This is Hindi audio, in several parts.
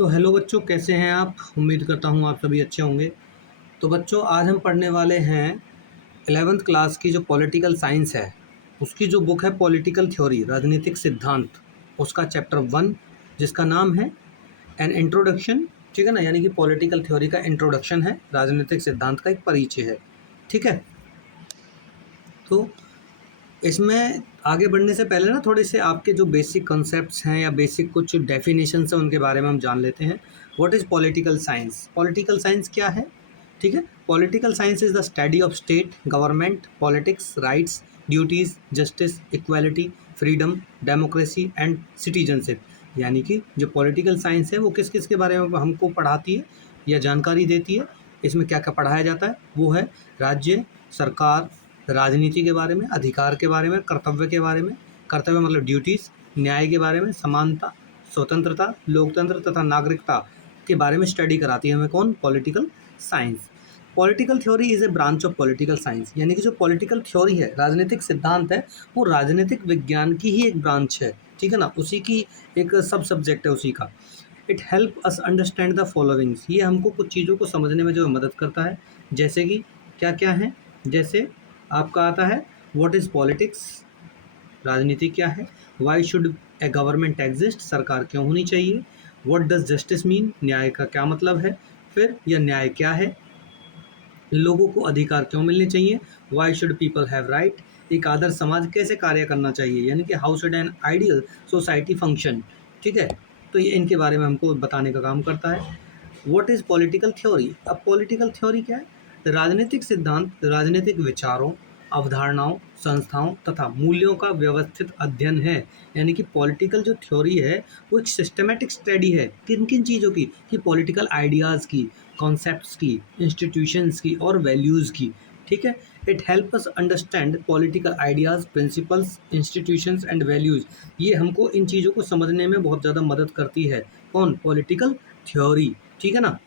तो हेलो बच्चों, कैसे हैं आप? उम्मीद करता हूँ आप सभी अच्छे होंगे। तो बच्चों, आज हम पढ़ने वाले हैं 11th क्लास की जो पॉलिटिकल साइंस है, उसकी जो बुक है पॉलिटिकल थ्योरी, राजनीतिक सिद्धांत, उसका चैप्टर 1 जिसका नाम है एन इंट्रोडक्शन। ठीक है ना, यानी कि पॉलिटिकल थ्योरी का इंट्रोडक्शन है, राजनीतिक सिद्धांत का एक परिचय है। ठीक है, तो इसमें आगे बढ़ने से पहले ना थोड़े से आपके जो बेसिक कॉन्सेप्ट्स हैं या बेसिक कुछ डेफिनेशंस हैं उनके बारे में हम जान लेते हैं। What is political science? Political science क्या है? ठीक है, political science is the study of state, government, politics, rights, duties, justice, equality, freedom, democracy and citizenship. यानी कि जो पॉलिटिकल साइंस है वो किस किस के बारे में हमको पढ़ाती है या जानकारी देती है। इसमें क्या क्या पढ़ाया जाता है? वो है राज्य, सरकार, राजनीति के बारे में, अधिकार के बारे में, कर्तव्य के बारे में, कर्तव्य मतलब ड्यूटीज़, न्याय के बारे में, समानता, स्वतंत्रता, लोकतंत्र तथा नागरिकता के बारे में स्टडी कराती है हमें कौन? Political science. Political theory is a branch of political science, यानी कि जो पॉलिटिकल थ्योरी है, राजनीतिक सिद्धांत है, वो राजनीतिक विज्ञान की ही एक ब्रांच है। ठीक है ना, उसी की एक सब सब्जेक्ट है उसी का। It help us understand the followings, ये हमको कुछ चीज़ों को समझने में जो मदद करता है। जैसे कि क्या क्या है? जैसे आपका आता है व्हाट इज़ पॉलिटिक्स, राजनीति क्या है? Why should A government exist, सरकार क्यों होनी चाहिए? व्हाट डज जस्टिस मीन, न्याय का क्या मतलब है? फिर यह न्याय क्या है? लोगों को अधिकार क्यों मिलने चाहिए? Why should people have right, एक आदर्श समाज कैसे कार्य करना चाहिए, यानी कि how should an ideal society function. ठीक है, तो ये इनके बारे में हमको बताने का काम करता है। What is political theory? अब पॉलिटिकल थ्योरी क्या है? राजनीतिक सिद्धांत राजनीतिक विचारों, अवधारणाओं, संस्थाओं तथा मूल्यों का व्यवस्थित अध्ययन है। यानी कि पॉलिटिकल जो थ्योरी है वो एक सिस्टमेटिक स्टडी है किन किन चीज़ों की? कि पॉलिटिकल आइडियाज़ की, कॉन्सेप्ट्स की, इंस्टीट्यूशंस की और वैल्यूज़ की। ठीक है, it help us understand political ideas, principles, institutions and values. ये हमको इन चीज़ों को समझने में बहुत ज़्यादा मदद करती है। कौन? Political theory. ठीक है ना।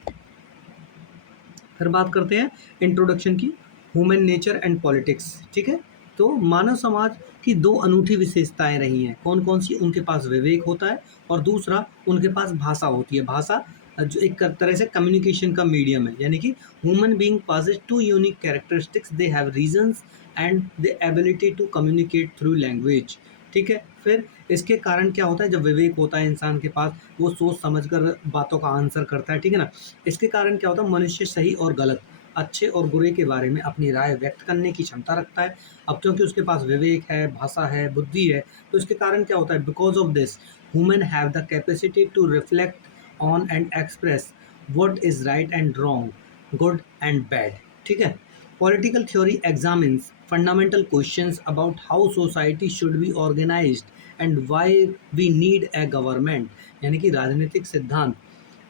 फिर बात करते हैं इंट्रोडक्शन की, ह्यूमन नेचर एंड पॉलिटिक्स। ठीक है, तो मानव समाज की दो अनूठी विशेषताएं रही हैं। कौन कौन सी? उनके पास विवेक होता है और दूसरा उनके पास भाषा होती है। भाषा जो एक तरह से कम्युनिकेशन का मीडियम है, यानी कि human being possess two unique characteristics, they have reasons and the ability to communicate through language. ठीक है, फिर इसके कारण क्या होता है? जब विवेक होता है इंसान के पास, वो सोच समझ कर बातों का आंसर करता है। ठीक है ना, इसके कारण क्या होता है? मनुष्य सही और गलत, अच्छे और बुरे के बारे में अपनी राय व्यक्त करने की क्षमता रखता है। अब क्योंकि उसके पास विवेक है, भाषा है, बुद्धि है, तो इसके कारण क्या होता है? Because of this human have the capacity to reflect on and express what is right and wrong, good and bad. ठीक है, political theory examines fundamental questions about how society should be organized and why we need a government. यानी कि राजनीतिक सिद्धांत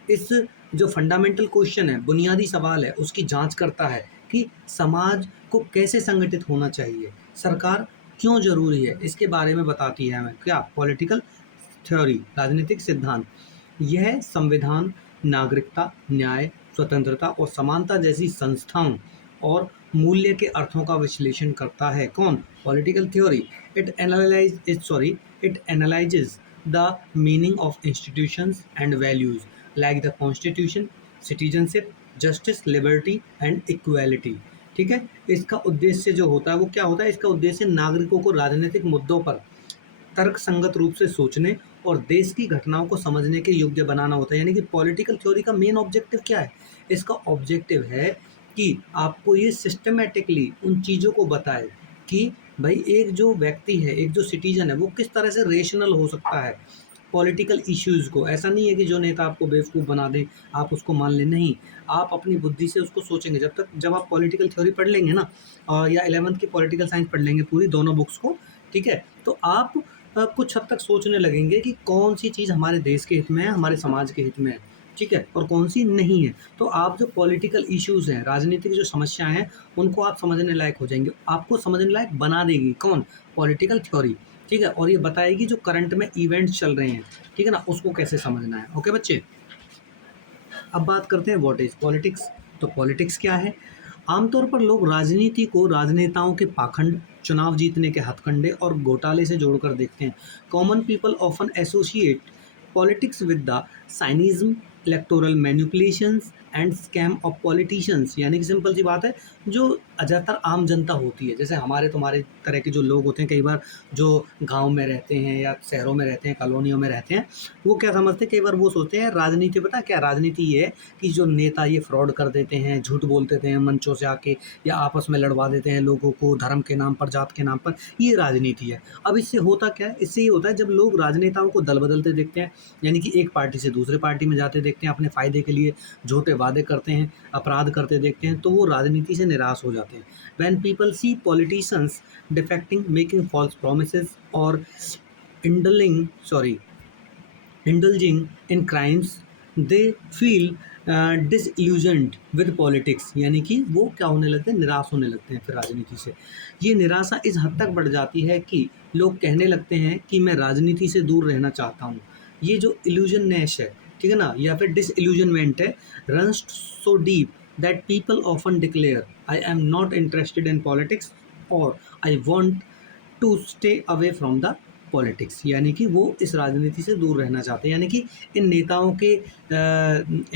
इस जो फंडामेंटल क्वेश्चन है, बुनियादी सवाल है, उसकी जांच करता है कि समाज को कैसे संगठित होना चाहिए, सरकार क्यों जरूरी है, इसके बारे में बताती है हमें। क्या? पॉलिटिकल थ्योरी, राजनीतिक सिद्धांत। यह संविधान, नागरिकता, न्याय, स्वतंत्रता और समानता जैसी संस्थाओं और मूल्य के अर्थों का विश्लेषण करता है। कौन? Political theory. It analyses the meaning of institutions and values like the constitution, citizenship, justice, liberty and equality. ठीक है, इसका उद्देश्य जो होता है वो क्या होता है? इसका उद्देश्य नागरिकों को राजनीतिक मुद्दों पर तर्क संगत रूप से सोचने और देश की घटनाओं को समझने के योग्य बनाना होता है। यानी कि पॉलिटिकल थ्योरी का मेन ऑब्जेक्टिव क्या है? इसका ऑब्जेक्टिव है कि आपको ये सिस्टमेटिकली उन चीज़ों को बताए कि भाई एक जो व्यक्ति है, एक जो सिटीजन है, वो किस तरह से रेशनल हो सकता है पॉलिटिकल इश्यूज़ को। ऐसा नहीं है कि जो नेता आपको बेवकूफ़ बना दे आप उसको मान लें, नहीं, आप अपनी बुद्धि से उसको सोचेंगे। जब आप पॉलिटिकल थ्योरी पढ़ लेंगे ना, या 11th की पॉलिटिकल साइंस पढ़ लेंगे पूरी दोनों बुक्स को, ठीक है, तो आप कुछ हद तक सोचने लगेंगे कि कौन सी चीज़ हमारे देश के हित में है, हमारे समाज के हित में है, ठीक है, और कौन सी नहीं है। तो आप जो पॉलिटिकल इश्यूज़ हैं, राजनीतिक जो समस्याएं हैं, उनको आप समझने लायक हो जाएंगे, आपको समझने लायक बना देगी। कौन? Political theory. ठीक है, और ये बताएगी जो करंट में इवेंट्स चल रहे हैं, ठीक है ना, उसको कैसे समझना है। ओके बच्चे, अब बात करते हैं व्हाट इज पॉलिटिक्स। तो पॉलिटिक्स क्या है? आमतौर पर लोग राजनीति को राजनेताओं के पाखंड, चुनाव जीतने के हथकंडे और घोटाले से जोड़कर देखते हैं। Common people often associate politics with the cynicism, electoral manipulations and scam of politicians, यानी कि सिंपल सी बात है, जो ज़्यादातर आम जनता होती है, जैसे हमारे तुम्हारे तरह के जो लोग होते हैं, कई बार जो गांव में रहते हैं या शहरों में रहते हैं, कॉलोनियों में रहते हैं, वो क्या समझते हैं, कई बार वो सोचते हैं राजनीति, पता है क्या राजनीति ये है कि जो नेता ये फ्रॉड कर देते हैं, झूठ बोल देते हैं मंचों से आके, या आपस में लड़वा देते हैं लोगों को धर्म के नाम पर, जात के नाम पर, ये राजनीति है। अब इससे होता क्या है, इससे ये होता है जब लोग राजनेताओं को दल बदलते देखते हैं, यानी कि एक पार्टी से दूसरे पार्टी में जाते देखते हैं, अपने फ़ायदे के लिए झूठे वादे करते हैं, अपराध करते देखते हैं, तो वो राजनीति से निराश हो जाते हैं। When people see politicians defecting, making false promises और indulging sorry indulging in crimes, they feel disillusioned with politics, यानी कि वो क्या होने लगते हैं, निराश होने लगते हैं फिर राजनीति से। ये निराशा इस हद तक बढ़ जाती है कि लोग कहने लगते हैं कि मैं राजनीति से दूर रहना चाहता हूँ। ये जो इल्यूजननेस है, ठीक है ना, या फिर डिसइल्यूजनमेंट है, runs so deep that people often declare I am not interested in politics और I want to stay away from the politics, यानी कि वो इस राजनीति से दूर रहना चाहते हैं। यानी कि इन नेताओं के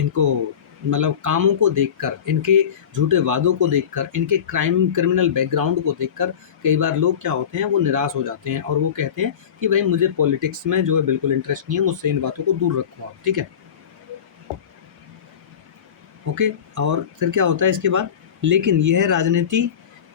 इनको मतलब कामों को देखकर, इनके झूठे वादों को देखकर, इनके क्रिमिनल बैकग्राउंड को देखकर कई बार लोग क्या होते हैं, वो निराश हो जाते हैं और वो कहते हैं कि भाई मुझे पॉलिटिक्स में जो है बिल्कुल इंटरेस्ट नहीं है, मुझसे इन बातों को दूर रखो आप, ठीक है, ओके। और फिर क्या होता है इसके बाद, लेकिन यह राजनीति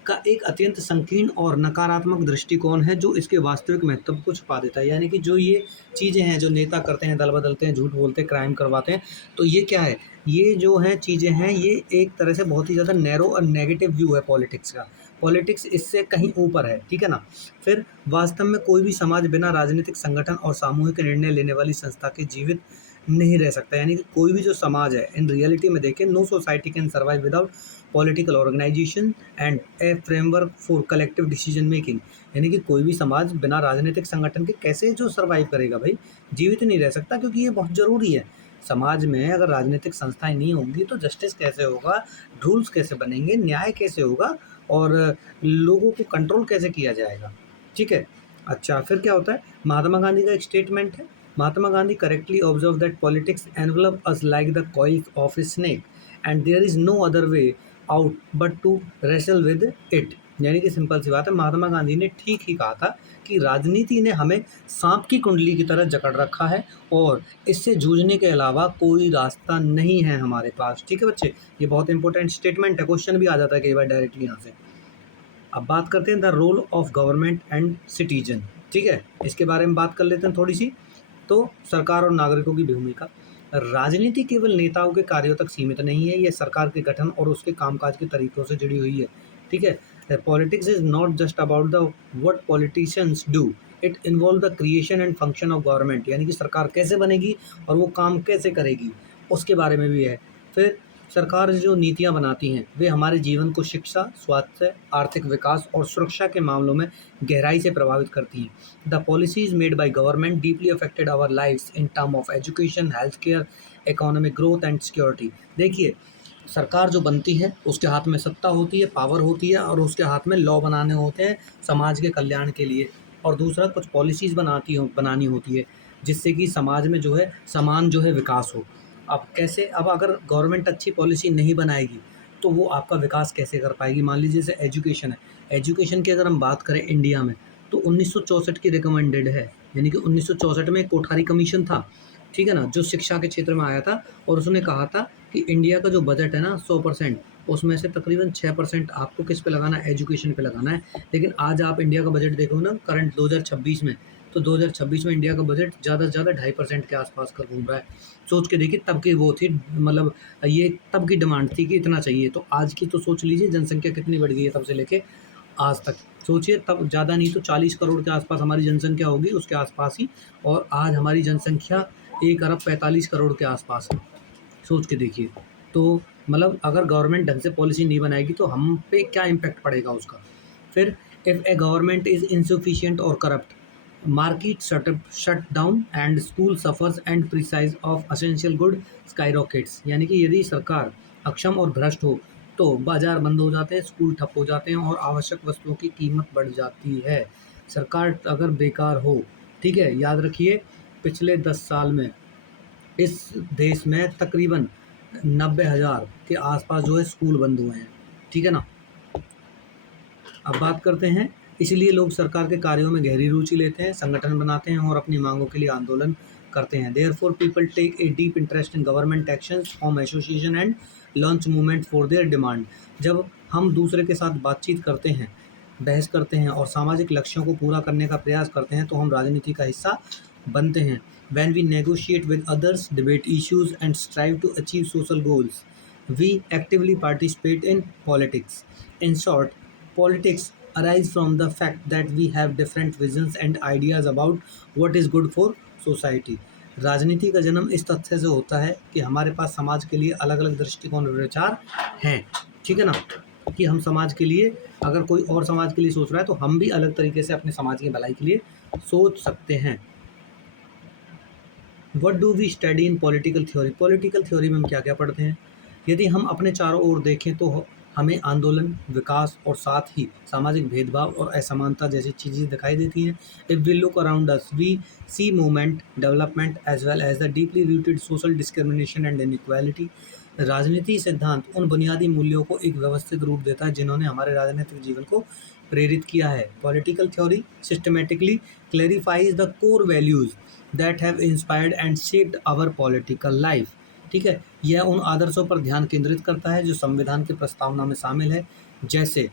का एक अत्यंत संकीर्ण और नकारात्मक दृष्टिकोण है जो इसके वास्तविक महत्व को छुपा देता है। यानी कि जो ये चीज़ें हैं जो नेता करते हैं, दल बदलते हैं, झूठ बोलते हैं, क्राइम करवाते हैं, तो ये क्या है, ये जो है चीज़ें हैं, ये एक तरह से बहुत ही ज़्यादा नैरो और नेगेटिव व्यू है पॉलिटिक्स का। पॉलिटिक्स इससे कहीं ऊपर है, ठीक है ना। फिर वास्तव में कोई भी समाज बिना राजनीतिक संगठन और सामूहिक निर्णय लेने वाली संस्था के जीवित नहीं रह सकता। यानी कि कोई भी जो समाज है, इन रियलिटी में देखें, no society can survive without political organization and a framework for collective decision making. यानी कि कोई भी समाज बिना राजनीतिक संगठन के कैसे जो सर्वाइव करेगा भाई, जीवित नहीं रह सकता, क्योंकि ये बहुत ज़रूरी है। समाज में अगर राजनीतिक संस्थाएं नहीं होंगी तो जस्टिस कैसे होगा, रूल्स कैसे बनेंगे, न्याय कैसे होगा, और लोगों को कंट्रोल कैसे किया जाएगा, ठीक है। अच्छा, फिर क्या होता है, महात्मा गांधी का एक स्टेटमेंट है, Mahatma Gandhi correctly observe that politics envelop us like the coil of a snake and there is no other way out but to wrestle with it. यानी कि सिंपल सी बात है, महात्मा गांधी ने ठीक ही कहा था कि राजनीति ने हमें सांप की कुंडली की तरह जकड़ रखा है और इससे जूझने के अलावा कोई रास्ता नहीं है हमारे पास, ठीक है बच्चे। ये बहुत इंपॉर्टेंट स्टेटमेंट है, क्वेश्चन भी आ जाता है कई बार डायरेक्टली यहाँ से। अब बात करते हैं the role of government and citizen, ठीक है, इसके बारे में बात कर लेते हैं थोड़ी सी। तो सरकार और नागरिकों की भूमिका, राजनीति केवल नेताओं के कार्यों तक सीमित नहीं है, यह सरकार के गठन और उसके कामकाज के तरीकों से जुड़ी हुई है, ठीक है। Politics is not just about the what politicians do, it involve the creation and function of government. यानी कि सरकार कैसे बनेगी और वो काम कैसे करेगी, उसके बारे में भी है। फिर सरकार जो नीतियाँ बनाती हैं वे हमारे जीवन को शिक्षा, स्वास्थ्य, आर्थिक विकास और सुरक्षा के मामलों में गहराई से प्रभावित करती हैं। The policies made by government deeply affected our lives in term of education, health care, economic growth and security. देखिए, सरकार जो बनती है उसके हाथ में सत्ता होती है, पावर होती है, और उसके हाथ में लॉ बनाने होते हैं समाज के कल्याण के लिए, और दूसरा कुछ पॉलिसीज़ बनानी होती है जिससे कि समाज में जो है समान जो है विकास हो। अब कैसे, अब अगर गवर्नमेंट अच्छी पॉलिसी नहीं बनाएगी तो वो आपका विकास कैसे कर पाएगी। मान लीजिए जैसे एजुकेशन है, एजुकेशन की अगर हम बात करें इंडिया में तो 1964 की रिकमेंडेड है, यानी कि 1964 में कोठारी कमीशन था, ठीक है ना, जो शिक्षा के क्षेत्र में आया था, और उसने कहा था कि इंडिया का जो बजट है ना 100%, उसमें से तकरीबन 6% आपको किस पे लगाना है, एजुकेशन पे लगाना है। लेकिन आज आप इंडिया का बजट देखो ना करंट 2026 में, तो 2026 में इंडिया का बजट ज़्यादा से ज़्यादा 2.5% के आसपास कर घूम रहा है। सोच के देखिए, तब की वो थी, मतलब ये तब की डिमांड थी कि इतना चाहिए, तो आज की तो सोच लीजिए जनसंख्या कितनी बढ़ गई है तब से लेके आज तक। सोचिए, तब ज़्यादा नहीं तो 40 करोड़ के आसपास हमारी जनसंख्या होगी, उसके आसपास ही, और आज हमारी जनसंख्या 1 अरब 45 करोड़ के आसपास है। सोच के देखिए, तो मतलब अगर गवर्नमेंट ढंग से पॉलिसी नहीं बनाएगी तो हम पे क्या इम्पैक्ट पड़ेगा उसका। फिर if A government is insufficient और corrupt, market shut down and school suffers and price of essential good skyrockets। यानी कि यदि सरकार अक्षम और भ्रष्ट हो तो बाजार बंद हो जाते हैं, स्कूल ठप हो जाते हैं और आवश्यक वस्तुओं की कीमत बढ़ जाती है। सरकार अगर बेकार हो, ठीक है, याद रखिए पिछले 10 साल में इस देश में तकरीबन 90,000 के आसपास जो है स्कूल बंद हुए हैं, ठीक है ना। अब बात करते हैं, इसलिए लोग सरकार के कार्यों में गहरी रुचि लेते हैं, संगठन बनाते हैं और अपनी मांगों के लिए आंदोलन करते हैं। Therefore people take a deep interest in government actions, form association and launch movement for their demand. जब हम दूसरे के साथ बातचीत करते हैं, बहस करते हैं और सामाजिक लक्ष्यों को पूरा करने का प्रयास करते हैं तो हम राजनीति का हिस्सा बनते हैं। When we negotiate with others, debate issues and strive to achieve social goals, we actively participate in politics. In short, politics arise from the fact that we have different visions and ideas about what is good for society. राजनीति का जन्म इस तथ्य से होता है कि हमारे पास समाज के लिए अलग अलग दृष्टिकोण और विचार हैं, ठीक है ना। कि हम समाज के लिए, अगर कोई और समाज के लिए सोच रहा है तो हम भी अलग तरीके से अपने समाज की भलाई के लिए सोच सकते हैं। What do we study in political theory? Political theory में हम क्या क्या पढ़ते हैं? यदि हम अपने चारों ओर देखें तो हमें आंदोलन, विकास और साथ ही सामाजिक भेदभाव और असमानता जैसी चीज़ें दिखाई देती हैं। If we look around us we see movement, development as well as the deeply rooted social discrimination and inequality. राजनीति सिद्धांत उन बुनियादी मूल्यों को एक व्यवस्थित रूप देता है जिन्होंने हमारे राजनीतिक जीवन को प्रेरित किया है। Political theory systematically clarifies the core values that have inspired and shaped our political life. ठीक है, यह उन आदर्शों पर ध्यान केंद्रित करता है जो संविधान की प्रस्तावना में शामिल है, जैसे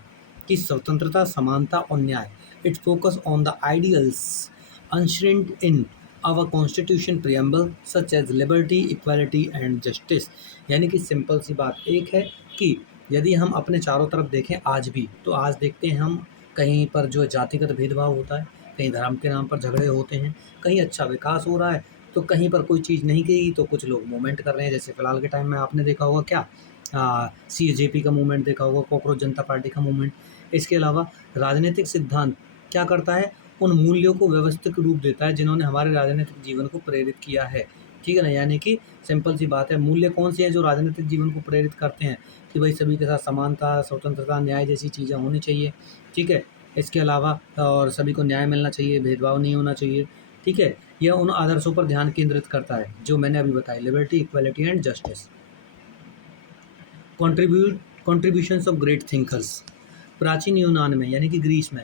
कि स्वतंत्रता, समानता और न्याय। It focus on the ideals enshrined in our constitution preamble such as liberty, equality and justice. यानी कि सिंपल सी बात एक है कि यदि हम अपने चारों तरफ देखें आज भी, तो आज देखते हैं हम कहीं पर जो जातिगत भेदभाव होता है, कहीं धर्म के नाम पर झगड़े होते हैं, कहीं अच्छा विकास हो रहा है तो कहीं पर कोई चीज़ नहीं गई तो कुछ लोग मूवमेंट कर रहे हैं। जैसे फ़िलहाल के टाइम में आपने देखा होगा क्या, CJP का मूवमेंट देखा होगा, कॉकरोच जनता पार्टी का मूवमेंट। इसके अलावा राजनीतिक सिद्धांत क्या करता है, उन मूल्यों को व्यवस्थित रूप देता है जिन्होंने हमारे राजनीतिक जीवन को प्रेरित किया है, ठीक है ना। यानी कि सिंपल सी बात है, मूल्य कौन से हैं जो राजनीतिक जीवन को प्रेरित करते हैं कि भाई सभी के साथ समानता, स्वतंत्रता, न्याय जैसी चीज़ें होनी चाहिए, ठीक है। इसके अलावा और सभी को न्याय मिलना चाहिए, भेदभाव नहीं होना चाहिए, ठीक है। यह उन आदर्शों पर ध्यान केंद्रित करता है जो मैंने अभी बताए, liberty, equality and justice. Contributions of great thinkers. प्राचीन यूनान में यानी कि ग्रीस में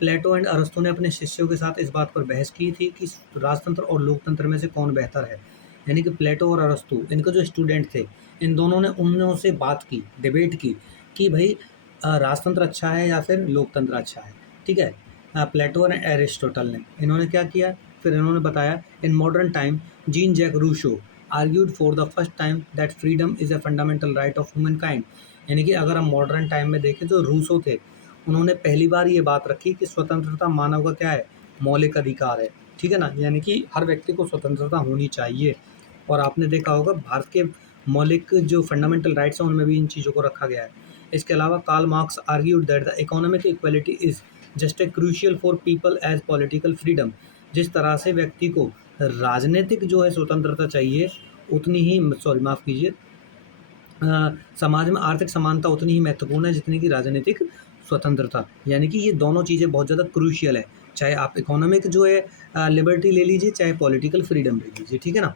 प्लेटो एंड अरस्तु ने अपने शिष्यों के साथ इस बात पर बहस की थी कि राजतंत्र और लोकतंत्र में से कौन बेहतर है। यानी कि प्लेटो और अरस्तु, इनके जो स्टूडेंट थे, इन दोनों ने उनसे बात की, डिबेट की कि भाई राजतंत्र अच्छा है या फिर लोकतंत्र अच्छा है, ठीक है। प्लेटो और एरिस्टोटल ने, इन्होंने क्या किया, फिर इन्होंने बताया, in modern time Jean Jacques Rousseau argued for the first time that freedom is a fundamental right of humankind. यानी कि अगर हम मॉडर्न टाइम में देखें तो रूसो थे, उन्होंने पहली बार ये बात रखी कि स्वतंत्रता मानव का क्या है, मौलिक अधिकार है, ठीक है ना। यानी कि हर व्यक्ति को स्वतंत्रता होनी चाहिए। और आपने देखा होगा भारत के मौलिक जो फंडामेंटल राइट्स हैं उनमें भी इन चीज़ों को रखा गया है। इसके अलावा Karl Marx argued that the economic equality is just a crucial for people as political freedom. जिस तरह से व्यक्ति को राजनीतिक जो है स्वतंत्रता चाहिए, उतनी ही माफ़ कीजिए, समाज में आर्थिक समानता उतनी ही महत्वपूर्ण है जितनी कि राजनीतिक स्वतंत्रता। यानी कि ये दोनों चीज़ें बहुत ज़्यादा क्रूशियल है, चाहे आप इकोनॉमिक जो है लिबर्टी ले लीजिए, चाहे पॉलिटिकल फ्रीडम ले लीजिए, ठीक है ना।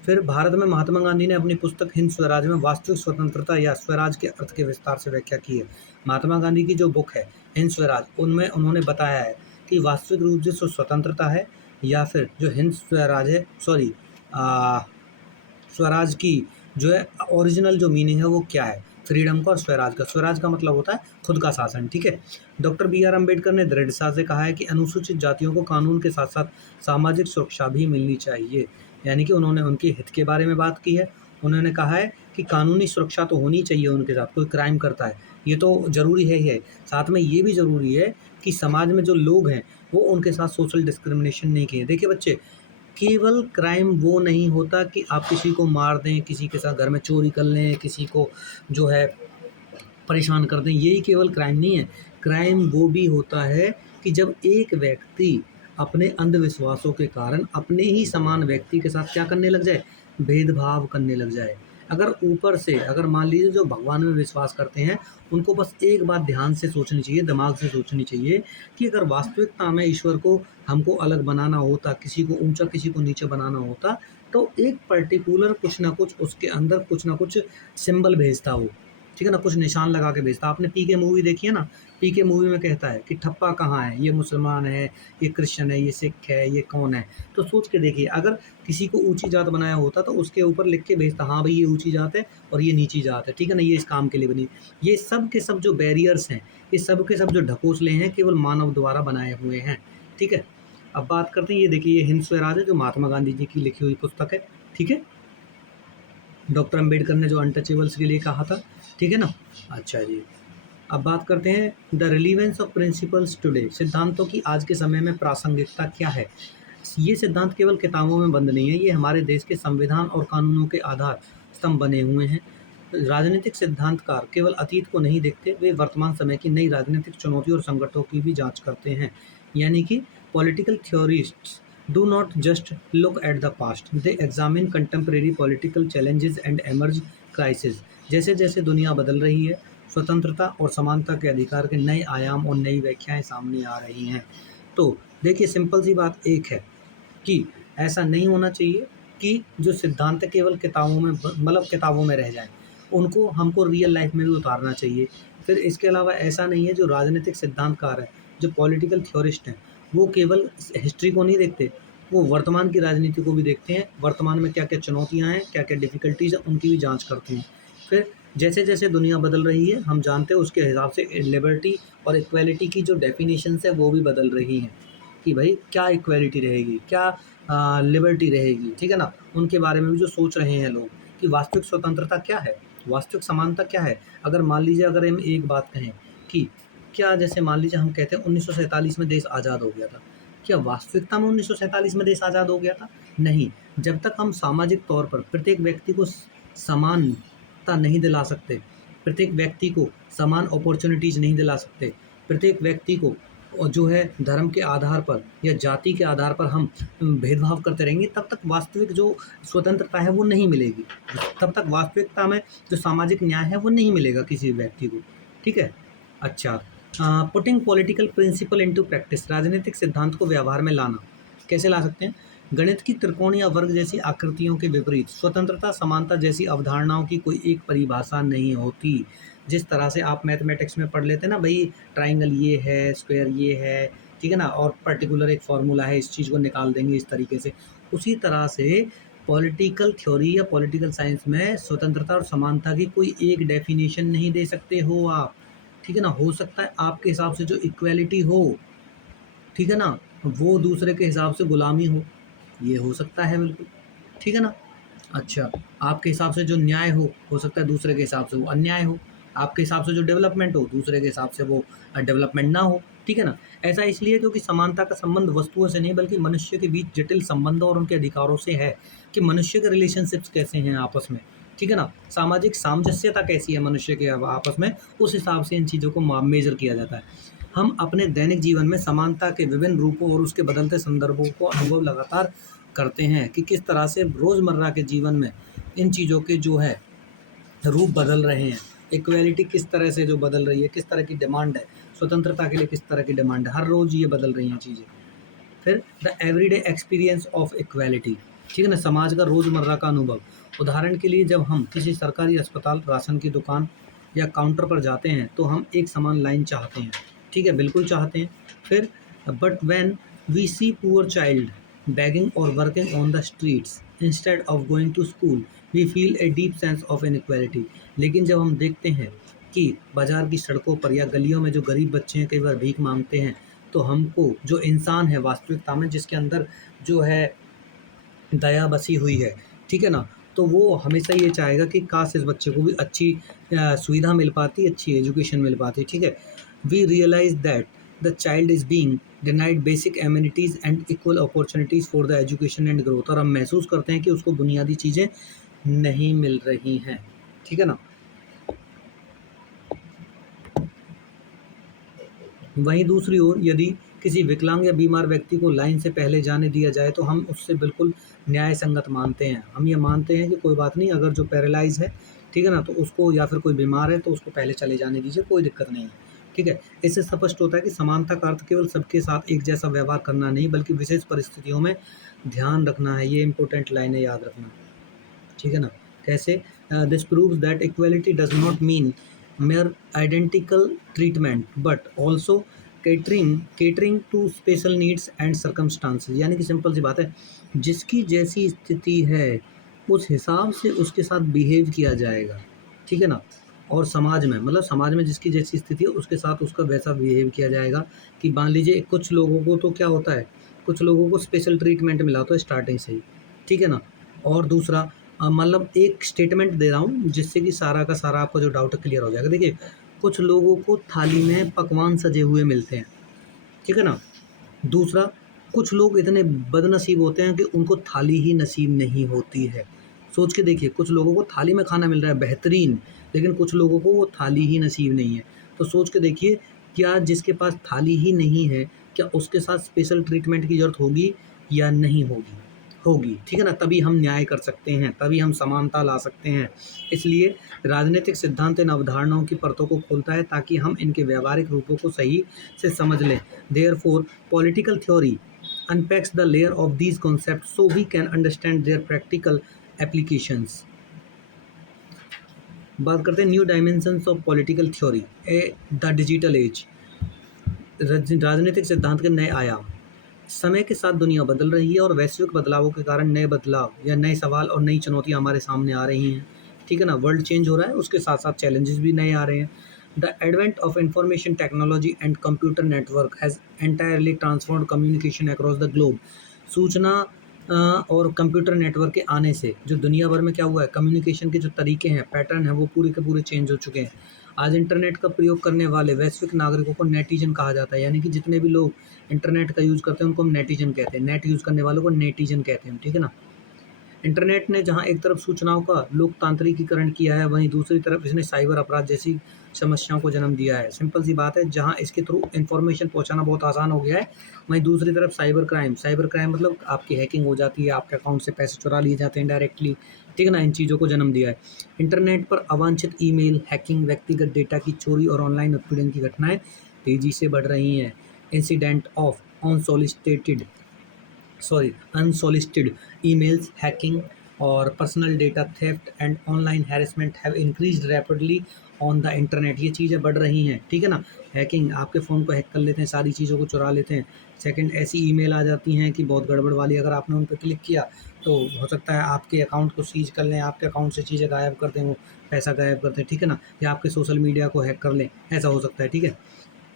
फिर भारत में महात्मा गांधी ने अपनी पुस्तक हिंद स्वराज में वास्तविक स्वतंत्रता या स्वराज के अर्थ के विस्तार से व्याख्या की है। महात्मा गांधी की जो बुक है हिंद स्वराज, उनमें उन्होंने बताया है कि वास्तविक रूप से स्वतंत्रता है या फिर जो हिंद स्वराज है, स्वराज की जो है ओरिजिनल जो मीनिंग है वो क्या है, फ्रीडम का और स्वराज का। स्वराज का मतलब होता है खुद का शासन, ठीक है। डॉक्टर BR अम्बेडकर ने दृढ़ता से कहा है कि अनुसूचित जातियों को कानून के साथ साथ सामाजिक सुरक्षा भी मिलनी चाहिए। यानी कि उन्होंने उनके हित के बारे में बात की है। उन्होंने कहा है कि कानूनी सुरक्षा तो होनी चाहिए उनके साथ, कोई क्राइम करता है ये तो ज़रूरी है ही है, साथ में ये भी ज़रूरी है कि समाज में जो लोग हैं वो उनके साथ सोशल डिस्क्रिमिनेशन नहीं किए। देखिए बच्चे, केवल क्राइम वो नहीं होता कि आप किसी को मार दें, किसी के साथ घर में चोरी कर लें, किसी को जो है परेशान कर दें, यही केवल क्राइम नहीं है। क्राइम वो भी होता है कि जब एक व्यक्ति अपने अंधविश्वासों के कारण अपने ही समान व्यक्ति के साथ क्या करने लग जाए, भेदभाव करने लग जाए। अगर ऊपर से, अगर मान लीजिए जो भगवान में विश्वास करते हैं, उनको बस एक बात ध्यान से सोचनी चाहिए, दिमाग से सोचनी चाहिए कि अगर वास्तविकता में ईश्वर को हमको अलग बनाना होता, किसी को ऊँचा, किसी को नीचे बनाना होता, तो एक पर्टिकुलर कुछ ना कुछ उसके अंदर कुछ ना कुछ सिंबल भेजता वो, ठीक है ना? कुछ निशान लगा के भेजता। आपने पीके मूवी देखी है ना? पीके मूवी में कहता है कि ठप्पा कहाँ है? ये मुसलमान है, ये क्रिश्चियन है, ये सिख है, ये कौन है? तो सोच के देखिए, अगर किसी को ऊँची जात बनाया होता तो उसके ऊपर लिख के भेजता, हाँ भाई ये ऊँची जात है और ये नीची जात है, ठीक है ना? ये इस काम के लिए बनी। ये सब के सब जो बैरियर्स हैं, ये सब के सब जो ढकोसले हैं, केवल मानव द्वारा बनाए हुए हैं, ठीक है? अब बात करते हैं, ये देखिए, ये हिंद स्वराज है, जो महात्मा गांधी जी की लिखी हुई पुस्तक है, ठीक है? डॉक्टर अंबेडकर ने जो अनटचेबल्स के लिए कहा था, ठीक है ना? अच्छा जी। अब बात करते हैं the relevance of principles today, सिद्धांतों की आज के समय में प्रासंगिकता क्या है। ये सिद्धांत केवल किताबों में बंद नहीं है, ये हमारे देश के संविधान और कानूनों के आधार स्तंभ बने हुए हैं। राजनीतिक सिद्धांतकार केवल अतीत को नहीं देखते, वे वर्तमान समय की नई राजनीतिक चुनौतियों और संकटों की भी जांच करते हैं। यानी कि political थ्योरिस्ट्स do not just look at the past, they examine contemporary political challenges and emerge crises। जैसे जैसे दुनिया बदल रही है, स्वतंत्रता और समानता के अधिकार के नए आयाम और नई व्याख्याएं सामने आ रही हैं। तो देखिए, सिंपल सी बात एक है कि ऐसा नहीं होना चाहिए कि जो सिद्धांत केवल किताबों में मतलब किताबों में रह जाएं, उनको हमको रियल लाइफ में भी उतारना चाहिए। फिर इसके अलावा ऐसा नहीं है, जो राजनीतिक सिद्धांतकार हैं, जो पॉलिटिकल थ्योरिस्ट हैं, वो केवल हिस्ट्री को नहीं देखते, वो वर्तमान की राजनीति को भी देखते हैं, वर्तमान में क्या क्या चुनौतियाँ हैं, क्या क्या डिफ़िकल्टीज़ हैं, उनकी भी जांच करते हैं। फिर जैसे जैसे दुनिया बदल रही है, हम जानते हैं उसके हिसाब से लिबर्टी और इक्वालिटी की जो डेफिनेशंस है वो भी बदल रही हैं, कि भाई क्या इक्वालिटी रहेगी, क्या लिबर्टी रहेगी, ठीक है ना? उनके बारे में भी जो सोच रहे हैं लोग कि वास्तविक स्वतंत्रता क्या है, वास्तविक समानता क्या है। अगर मान लीजिए, अगर हम एक बात कहें कि क्या, जैसे मान लीजिए हम कहते हैं 1947 में देश आज़ाद हो गया था, क्या वास्तविकता में 1947 में देश आज़ाद हो गया था? नहीं। जब तक हम सामाजिक तौर पर प्रत्येक व्यक्ति को समानता नहीं दिला सकते, प्रत्येक व्यक्ति को समान अपॉर्चुनिटीज़ नहीं दिला सकते, प्रत्येक व्यक्ति को और जो है धर्म के आधार पर या जाति के आधार पर हम भेदभाव करते रहेंगे, तब तक वास्तविक जो स्वतंत्रता है वो नहीं मिलेगी। तब तक वास्तविकता में जो सामाजिक न्याय है वो नहीं मिलेगा किसी व्यक्ति को, ठीक है? अच्छा, putting political principle into practice, राजनीतिक सिद्धांत को व्यवहार में लाना। कैसे ला सकते हैं? गणित की त्रिकोण या वर्ग जैसी आकृतियों के विपरीत स्वतंत्रता, समानता जैसी अवधारणाओं की कोई एक परिभाषा नहीं होती। जिस तरह से आप मैथमेटिक्स में पढ़ लेते हैं ना, भई ट्रायंगल ये है, स्क्वायर ये है, ठीक है ना? और पर्टिकुलर एक फ़ॉर्मूला है, इस चीज़ को निकाल देंगे इस तरीके से। उसी तरह से पॉलिटिकल थ्योरी या पॉलिटिकल साइंस में स्वतंत्रता और समानता की कोई एक डेफ़िनेशन नहीं दे सकते हो आप, ठीक है ना? हो सकता है आपके हिसाब से जो इक्वालिटी हो, ठीक है ना? वो दूसरे के हिसाब से गुलामी हो सकता है बिल्कुल, ठीक है ना? अच्छा, आपके हिसाब से जो न्याय हो सकता है दूसरे के हिसाब से वो अन्याय हो। आपके हिसाब से जो डेवलपमेंट हो, दूसरे के हिसाब से वो डेवलपमेंट ना हो, ठीक है ना? ऐसा इसलिए क्योंकि समानता का संबंध वस्तुओं से नहीं, बल्कि मनुष्य के बीच जटिल संबंधों और उनके अधिकारों से है, कि मनुष्य के रिलेशनशिप्स कैसे हैं आपस में, ठीक है ना? सामाजिक सामंजस्यता कैसी है मनुष्य के आपस में, उस हिसाब से इन चीज़ों को मेज़र किया जाता है। हम अपने दैनिक जीवन में समानता के विभिन्न रूपों और उसके बदलते संदर्भों को अनुभव लगातार करते हैं, कि किस तरह से रोज़मर्रा के जीवन में इन चीज़ों के जो है रूप बदल रहे हैं। इक्वालिटी किस तरह से जो बदल रही है, किस तरह की डिमांड है, स्वतंत्रता के लिए किस तरह की डिमांड है, हर रोज़ ये बदल रही हैं चीज़ें। फिर the everyday experience of equality, ठीक है ना? समाज का रोज़मर्रा का अनुभव। उदाहरण के लिए, जब हम किसी सरकारी अस्पताल, राशन की दुकान या काउंटर पर जाते हैं, तो हम एक समान लाइन चाहते हैं, ठीक है? बिल्कुल चाहते हैं। फिर but when we see poor child begging or working on the streets instead of going to school, we feel a deep sense of inequality। लेकिन जब हम देखते हैं कि बाजार की सड़कों पर या गलियों में जो गरीब बच्चे हैं कई बार भीख मांगते हैं, तो हमको जो इंसान है वास्तविकता में, जिसके अंदर जो है दया बसी हुई है, ठीक है ना? तो वो हमेशा ये चाहेगा कि काश इस बच्चे को भी अच्छी सुविधा मिल पाती, अच्छी एजुकेशन मिल पाती, ठीक है? We realize that the child is being denied basic amenities and equal opportunities for the education and growth, और हम महसूस करते हैं कि उसको बुनियादी चीज़ें नहीं मिल रही हैं, ठीक है ना? वहीं दूसरी ओर, यदि किसी विकलांग या बीमार व्यक्ति को लाइन से पहले जाने दिया जाए तो हम उससे बिल्कुल न्याय संगत मानते हैं। हम ये मानते हैं कि कोई बात नहीं, अगर जो पैरालाइज है, ठीक है ना, तो उसको, या फिर कोई बीमार है तो उसको पहले चले जाने दीजिए, कोई दिक्कत नहीं है, ठीक है। इससे स्पष्ट होता है कि समानता का अर्थ केवल सबके साथ एक जैसा व्यवहार करना नहीं, बल्कि विशेष परिस्थितियों में ध्यान रखना है। ये इंपॉर्टेंट लाइन है, याद रखना, ठीक है ना। कैसे? This proves that equality does not mean mere identical treatment but also catering to special needs and circumstances. यानी कि सिंपल सी बात है, जिसकी जैसी स्थिति है उस हिसाब से उसके साथ बिहेव किया जाएगा, ठीक है ना। और समाज में, मतलब समाज में जिसकी जैसी स्थिति है उसके साथ उसका वैसा बिहेव किया जाएगा। कि मान लीजिए कुछ लोगों को तो क्या होता है, कुछ लोगों को स्पेशल ट्रीटमेंट मिला तो स्टार्टिंग से ही, ठीक है ना। और दूसरा, मतलब एक स्टेटमेंट दे रहा हूँ जिससे कि सारा का सारा आपका जो डाउट क्लियर हो जाएगा। देखिए, कुछ लोगों को थाली में पकवान सजे हुए मिलते हैं, ठीक है ना। दूसरा, कुछ लोग इतने बदनसीब होते हैं कि उनको थाली ही नसीब नहीं होती है। सोच के देखिए, कुछ लोगों को थाली में खाना मिल रहा है बेहतरीन, लेकिन कुछ लोगों को वो थाली ही नसीब नहीं है। तो सोच के देखिए, क्या जिसके पास थाली ही नहीं है, क्या उसके साथ स्पेशल ट्रीटमेंट की ज़रूरत होगी या नहीं होगी? होगी, ठीक है ना। तभी हम न्याय कर सकते हैं, तभी हम समानता ला सकते हैं। इसलिए राजनीतिक सिद्धांत इन अवधारणाओं की परतों को खोलता है ताकि हम इनके व्यावहारिक रूपों को सही से समझ लें। Therefore, political theory unpacks the layer of these concepts so we can understand their practical applications. बात करते हैं new dimensions of political theory the digital age. राजनीतिक सिद्धांत के नए आयाम। समय के साथ दुनिया बदल रही है और वैश्विक बदलावों के कारण नए बदलाव या नए सवाल और नई चुनौतियां हमारे सामने आ रही हैं, ठीक है ना। वर्ल्ड चेंज हो रहा है, उसके साथ साथ चैलेंजेस भी नए आ रहे हैं। The advent of information technology and computer network has entirely transformed communication across the globe. सूचना और कंप्यूटर नेटवर्क के आने से जो दुनिया भर में क्या हुआ है, कम्युनिकेशन के जो तरीके हैं, पैटर्न हैं, वो पूरे के पूरे चेंज हो चुके हैं। आज इंटरनेट का प्रयोग करने वाले वैश्विक नागरिकों को नेटिजन कहा जाता है। यानी कि जितने भी लोग इंटरनेट का यूज़ करते हैं उनको हम नेटिजन कहते हैं। नेट यूज़ करने वालों को नेटिजन कहते हैं, ठीक है ना। इंटरनेट ने जहां एक तरफ सूचनाओं का लोकतांत्रिकीकरण किया है, वहीं दूसरी तरफ इसने साइबर अपराध जैसी समस्याओं को जन्म दिया है। सिंपल सी बात है, जहां इसके थ्रू इन्फॉर्मेशन पहुंचाना बहुत आसान हो गया है, वहीं दूसरी तरफ साइबर क्राइम मतलब आपकी हैकिंग हो जाती है, आपके अकाउंट से पैसे चुरा लिए जाते हैं डायरेक्टली, ठीक है ना। इन चीज़ों को जन्म दिया है। इंटरनेट पर अवांछित ईमेल, हैकिंग, व्यक्तिगत डेटा की चोरी और ऑनलाइन उत्पीड़न की घटनाएं तेजी से बढ़ रही हैं। Incident of unsolicited emails, hacking और personal data theft and online harassment have increased rapidly on the internet. ये चीज़ें बढ़ रही हैं, ठीक है ना। हैकिंग, आपके फ़ोन को हैक कर लेते हैं, सारी चीज़ों को चुरा लेते हैं। सेकंड, ऐसी ईमेल आ जाती हैं कि बहुत गड़बड़ वाली, अगर आपने उन पे क्लिक किया तो हो सकता है आपके अकाउंट को सीज कर लें, आपके अकाउंट से चीज़ें गायब कर दें, वो पैसा गायब कर दें, ठीक है ना। या आपके सोशल मीडिया को हैक कर लें, ऐसा हो सकता है, ठीक है।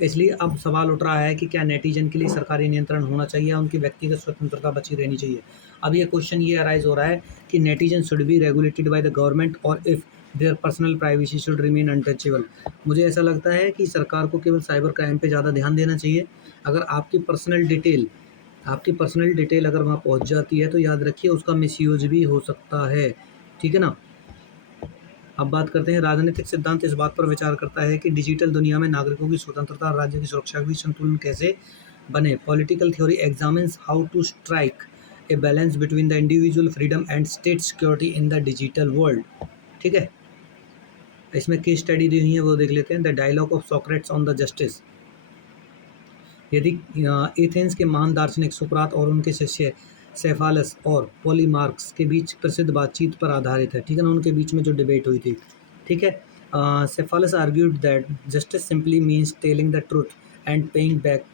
इसलिए अब सवाल उठ रहा है कि क्या नेटिजन के लिए सरकारी नियंत्रण होना चाहिए या उनकी व्यक्तिगत स्वतंत्रता बची रहनी चाहिए। अब ये क्वेश्चन ये अराइज हो रहा है कि netizen should be regulated by the government और if their personal privacy should remain untouchable. मुझे ऐसा लगता है कि सरकार को केवल साइबर क्राइम पे ज़्यादा ध्यान देना चाहिए। अगर आपकी पर्सनल डिटेल अगर वहाँ पहुँच जाती है तो याद रखिए उसका मिसयूज भी हो सकता है, ठीक है ना। अब बात करते हैं, राजनीतिक सिद्धांत इस बात पर विचार करता है कि डिजिटल दुनिया में नागरिकों की स्वतंत्रता और राज्य की सुरक्षा के बीच संतुलन कैसे बने। Political theory examines how to strike a balance between the individual freedom and state security in the digital world, ठीक है। इसमें केस स्टडी दी हुई है, वो देख लेते हैं। The dialogue of Socrates on the justice. यदि एथेंस के महान दार्शनिक सुकरात और उनके शिष्य सेफालस और पॉलीमार्क्स के बीच प्रसिद्ध बातचीत पर आधारित है, ठीक है ना। उनके बीच में जो डिबेट हुई थी, ठीक है। Cephalus argued that justice simply means telling the truth and paying back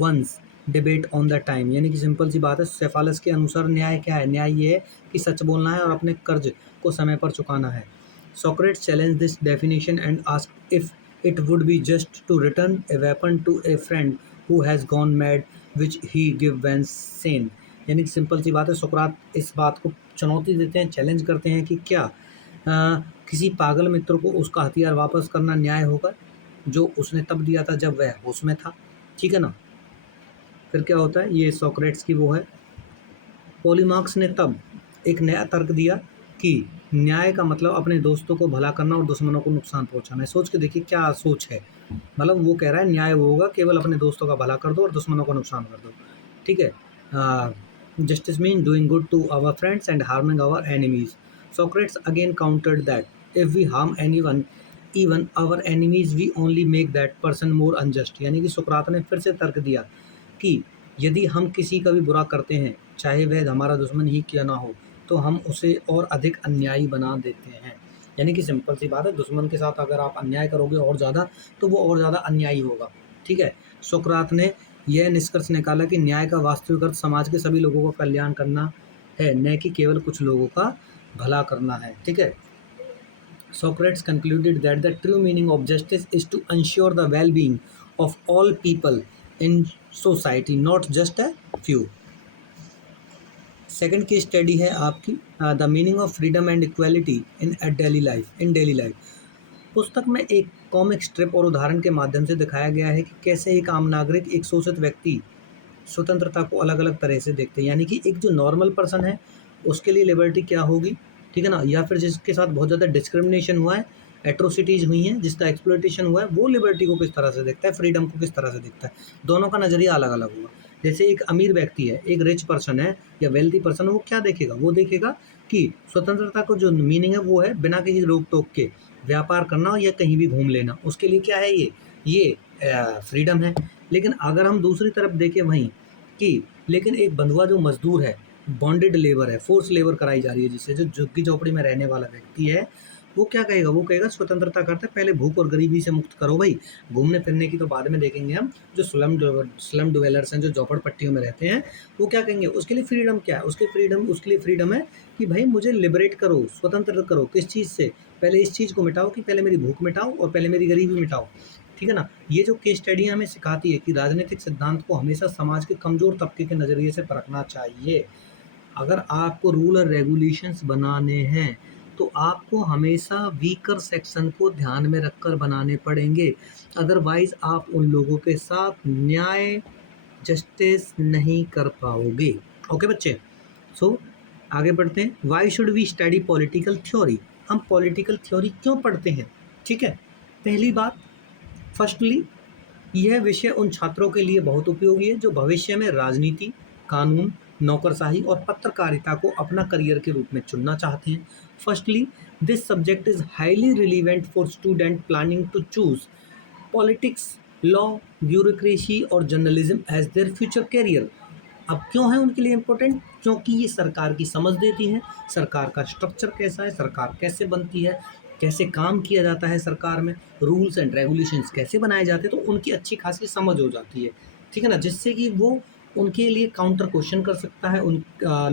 one's डिबेट ऑन द टाइम। यानी कि सिंपल सी बात है, सेफालस के अनुसार न्याय क्या है? न्याय ये है कि सच बोलना है और अपने कर्ज को समय पर चुकाना है। Socrates challenged this definition and asked if it would be just to return a weapon to a friend who has gone mad, which he give when sane। यानी कि सिंपल सी बात है, सुकरात इस बात को चुनौती देते हैं, चैलेंज करते हैं कि क्या किसी पागल मित्र को उसका हथियार वापस करना न्याय होगा जो उसने तब दिया था जब वह होश में था, ठीक है ना। फिर क्या होता है, ये सोक्रेट्स की वो है। पॉलीमार्क्स ने तब एक नया तर्क दिया कि न्याय का मतलब अपने दोस्तों को भला करना और दुश्मनों को नुकसान पहुंचाना है। सोच के देखिए क्या सोच है। मतलब वो कह रहा है न्याय वो होगा केवल अपने दोस्तों का भला कर दो और दुश्मनों को नुकसान कर दो। ठीक है। Justice mean doing good to our friends and harming our enemies. Socrates again countered that if we harm anyone, even our enemies, we only make that person more unjust। यानी कि सुकरात ने फिर से तर्क दिया कि यदि हम किसी का भी बुरा करते हैं, चाहे वह हमारा दुश्मन ही क्यों ना हो, तो हम उसे और अधिक अन्यायी बना देते हैं। यानी कि सिंपल सी बात है, दुश्मन के साथ अगर आप अन्याय करोगे और ज़्यादा, तो वो और ज़्यादा अन्यायी होगा। ठीक है। सुकरात ने यह निष्कर्ष निकाला कि न्याय का वास्तविक अर्थ समाज के सभी लोगों का कल्याण करना है, न कि केवल कुछ लोगों का भला करना है। ठीक है। Socrates concluded that the true meaning of justice is to ensure the well-being of all people in society, not just a few। Second case study है आपकी the meaning of freedom and equality in daily life. पुस्तक में एक कॉमिक स्ट्रिप और उदाहरण के माध्यम से दिखाया गया है कि कैसे एक आम नागरिक एक शोषित व्यक्ति स्वतंत्रता को अलग अलग तरह से देखते हैं। यानी कि एक जो नॉर्मल पर्सन है उसके लिए लिबर्टी क्या होगी, ठीक है ना, या फिर जिसके साथ बहुत ज़्यादा डिस्क्रिमिनेशन हुआ है, एट्रोसिटीज़ हुई हैं, जिसका एक्सप्लॉइटेशन हुआ है, वो लिबर्टी को किस तरह से देखता है, फ्रीडम को किस तरह से देखता है। दोनों का नज़रिया अलग अलग होगा। जैसे एक अमीर व्यक्ति है, एक रिच पर्सन है या वेल्थी पर्सन है, वो क्या देखेगा, वो देखेगा कि स्वतंत्रता को जो मीनिंग है वो है बिना किसी रोक टोक के व्यापार करना या कहीं भी घूम लेना। उसके लिए क्या है, ये फ्रीडम है। लेकिन अगर हम दूसरी तरफ देखें वहीं कि लेकिन एक बंधुआ जो मजदूर है, बॉन्डेड लेबर है, फोर्स लेबर कराई जा रही है, जिससे जो झुग्गी झोपड़ी में रहने वाला व्यक्ति है, वो क्या कहेगा, वो कहेगा स्वतंत्रता करते पहले भूख और गरीबी से मुक्त करो भाई, घूमने फिरने की तो बाद में देखेंगे हम। जो स्लम डवेलर्स हैं, जो झोपड़पट्टियों में रहते हैं, वो क्या कहेंगे, उसके लिए फ्रीडम क्या है, उसके लिए फ्रीडम है कि भाई मुझे लिबरेट करो, स्वतंत्र करो। किस चीज़ से, पहले इस चीज़ को मिटाओ कि पहले मेरी भूख मिटाओ और पहले मेरी गरीबी मिटाओ। ठीक है ना। ये जो केस स्टडी हमें सिखाती है कि राजनीतिक सिद्धांत को हमेशा समाज के कमज़ोर तबके के नज़रिए से परखना चाहिए। अगर आपको रूल और रेगुलेशंस बनाने हैं तो आपको हमेशा वीकर सेक्शन को ध्यान में रखकर बनाने पड़ेंगे, अदरवाइज आप उन लोगों के साथ न्याय जस्टिस नहीं कर पाओगे। ओके बच्चे, सो आगे बढ़ते हैं। Why should we study political theory. हम पॉलिटिकल थ्योरी क्यों पढ़ते हैं। ठीक है। पहली बात, फर्स्टली यह विषय उन छात्रों के लिए बहुत उपयोगी है जो भविष्य में राजनीति, कानून, नौकरशाही और पत्रकारिता को अपना करियर के रूप में चुनना चाहते हैं। Firstly this subject is highly relevant for student planning to choose politics, law, bureaucracy और journalism as their future career. अब क्यों है उनके लिए इम्पोर्टेंट, क्योंकि ये सरकार की समझ देती है, सरकार का स्ट्रक्चर कैसा है, सरकार कैसे बनती है, कैसे काम किया जाता है सरकार में, रूल्स एंड रेगुलेशंस कैसे बनाए जाते हैं, तो उनकी अच्छी खासी समझ हो जाती है। ठीक है ना, जिससे कि वो उनके लिए काउंटर क्वेश्चन कर सकता है, उन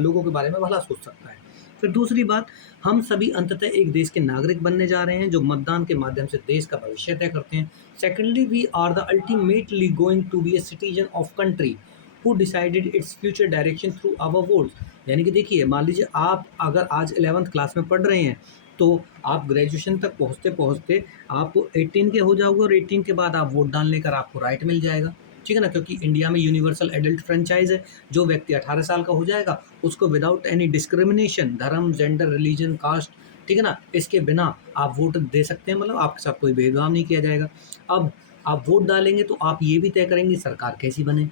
लोगों के बारे में भला सोच सकता है। फिर दूसरी बात, हम सभी अंततः एक देश के नागरिक बनने जा रहे हैं जो मतदान के माध्यम से देश का भविष्य तय करते हैं। Secondly, we are the ultimately going to be a citizen of country who decided its future direction through our votes. यानी कि देखिए, मान लीजिए आप अगर आज 11th क्लास में पढ़ रहे हैं तो आप ग्रेजुएशन तक पहुँचते पहुँचते आप 18 के हो जाओगे और 18 के बाद आप वोट डालने का आपको राइट मिल जाएगा। ठीक है ना, क्योंकि इंडिया में यूनिवर्सल एडल्ट फ्रेंचाइज है। जो व्यक्ति 18 साल का हो जाएगा उसको विदाउट एनी डिस्क्रिमिनेशन, धर्म, जेंडर, रिलीजन, कास्ट, ठीक है ना, इसके बिना आप वोट दे सकते हैं। मतलब आपके साथ कोई भेदभाव नहीं किया जाएगा। अब आप वोट डालेंगे तो आप ये भी तय करेंगे सरकार कैसी बने।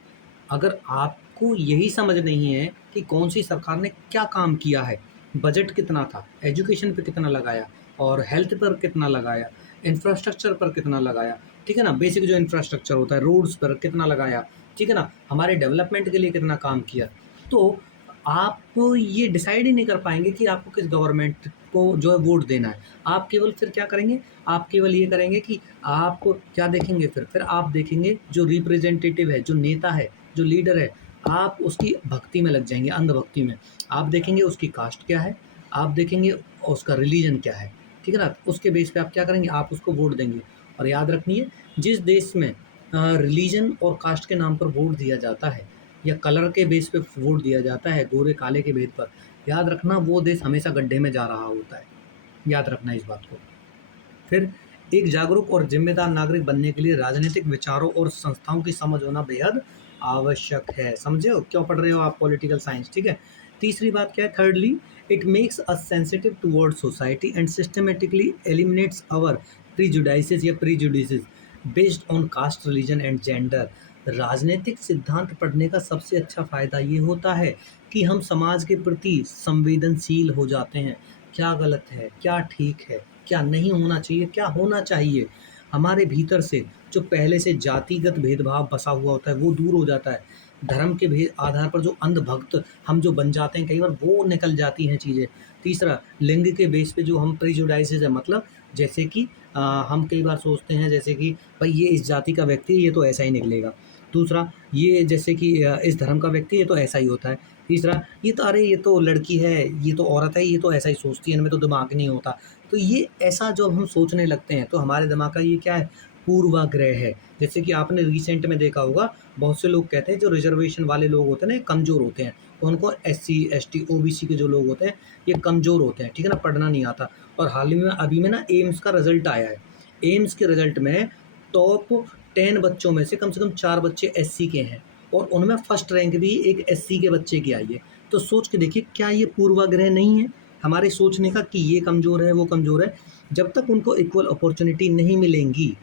अगर आपको यही समझ नहीं है कि कौन सी सरकार ने क्या काम किया है, बजट कितना था, एजुकेशन पे कितना लगाया और हेल्थ पर कितना लगाया, इंफ्रास्ट्रक्चर पर कितना लगाया, ठीक है ना, बेसिक जो इंफ्रास्ट्रक्चर होता है, रोड्स पर कितना लगाया, ठीक है ना, हमारे डेवलपमेंट के लिए कितना काम किया, तो आप ये डिसाइड ही नहीं कर पाएंगे कि आपको किस गवर्नमेंट को जो है वोट देना है। आप केवल फिर क्या करेंगे, आप केवल ये करेंगे कि आप क्या देखेंगे, फिर आप देखेंगे जो रिप्रेजेंटेटिव है, जो नेता है, जो लीडर है, आप उसकी भक्ति में लग जाएंगे, अंधभक्ति में। आप देखेंगे उसकी कास्ट क्या है, आप देखेंगे उसका रिलीजन क्या है, ठीक है ना, उसके बेस पे आप क्या करेंगे, आप उसको वोट देंगे। और याद रखिए, जिस देश में रिलीजन और कास्ट के नाम पर वोट दिया जाता है या कलर के बेस पे वोट दिया जाता है, गोरे काले के भेद पर, याद रखना वो देश हमेशा गड्ढे में जा रहा होता है। याद रखना इस बात को। फिर एक जागरूक और जिम्मेदार नागरिक बनने के लिए राजनीतिक विचारों और संस्थाओं की समझ होना बेहद आवश्यक है। समझे हो क्यों पढ़ रहे हो आप पॉलिटिकल साइंस। ठीक है। तीसरी बात क्या है, thirdly It makes us sensitive towards society and systematically eliminates our prejudices based on caste, religion and gender. राजनीतिक सिद्धांत पढ़ने का सबसे अच्छा फ़ायदा ये होता है कि हम समाज के प्रति संवेदनशील हो जाते हैं। क्या गलत है, क्या ठीक है, क्या नहीं होना चाहिए, क्या होना चाहिए। हमारे भीतर से जो पहले से जातिगत भेदभाव बसा हुआ होता है वो दूर हो जाता है। धर्म के भेद आधार पर जो अंधभक्त हम जो बन जाते हैं कई बार वो निकल जाती हैं चीज़ें। तीसरा, लिंग के बेस पे जो हम प्रेजुडाइसेस है, मतलब जैसे कि हम कई बार सोचते हैं जैसे कि भाई ये इस जाति का व्यक्ति है ये तो ऐसा ही निकलेगा। दूसरा, ये जैसे कि इस धर्म का व्यक्ति है ये तो ऐसा ही होता है। तीसरा, ये तो अरे ये तो लड़की है, ये तो औरत है, ये तो ऐसा ही सोचती है, इनमें तो दिमाग नहीं होता। तो ये ऐसा जब हम सोचने लगते हैं तो हमारे दिमाग का ये क्या है, पूर्वाग्रह है। जैसे कि आपने रिसेंट में देखा होगा, बहुत से लोग कहते हैं जो रिजर्वेशन वाले लोग होते हैं ना ये कमज़ोर होते हैं, तो उनको एससी एसटी ओबीसी के जो लोग होते हैं ये कमज़ोर होते हैं, ठीक है ना, पढ़ना नहीं आता। और हाल ही में अभी में ना एम्स का रिजल्ट आया है। एम्स के रिजल्ट में टॉप 10 बच्चों में से कम 4 बच्चे एससी के हैं और उनमें फर्स्ट रैंक भी एक एससी के बच्चे की आई है। तो सोच के देखिए क्या ये पूर्वाग्रह नहीं है हमारे सोचने का कि ये कमज़ोर है वो कमज़ोर है। जब तक उनको इक्वल अपॉर्चुनिटी नहीं मिलेंगी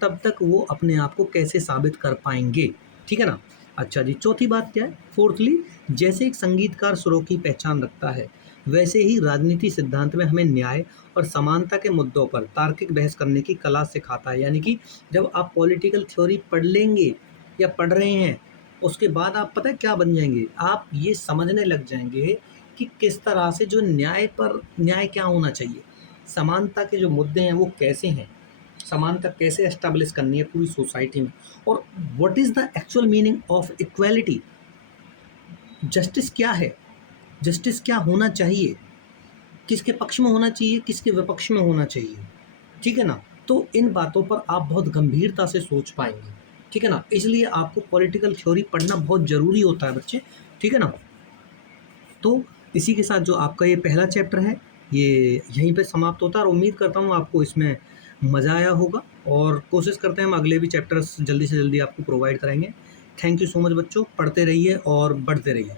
तब तक वो अपने आप को कैसे साबित कर पाएंगे, ठीक है ना। अच्छा जी, चौथी बात क्या है, फोर्थली, जैसे एक संगीतकार सुरों की पहचान रखता है वैसे ही राजनीति सिद्धांत में हमें न्याय और समानता के मुद्दों पर तार्किक बहस करने की कला सिखाता है। यानी कि जब आप पॉलिटिकल थ्योरी पढ़ लेंगे या पढ़ रहे हैं उसके बाद आप पता है क्या बन जाएंगे, आप ये समझने लग जाएंगे कि किस तरह से जो न्याय क्या होना चाहिए, समानता के जो मुद्दे हैं वो कैसे हैं, समानता कैसे एस्टेब्लिश करनी है पूरी सोसाइटी में, और what is the actual meaning of equality, justice क्या है, जस्टिस क्या होना चाहिए, किसके पक्ष में होना चाहिए, किसके विपक्ष में होना चाहिए, ठीक है ना। तो इन बातों पर आप बहुत गंभीरता से सोच पाएंगे, ठीक है ना। इसलिए आपको पॉलिटिकल थ्योरी पढ़ना बहुत ज़रूरी होता है बच्चे, ठीक है ना। तो इसी के साथ जो आपका ये पहला चैप्टर है ये यहीं पे समाप्त होता है और उम्मीद करता हूँ आपको इसमें मज़ा आया होगा और कोशिश करते हैं हम अगले भी चैप्टर्स जल्दी से जल्दी आपको प्रोवाइड कराएंगे। थैंक यू सो मच बच्चों, पढ़ते रहिए और बढ़ते रहिए।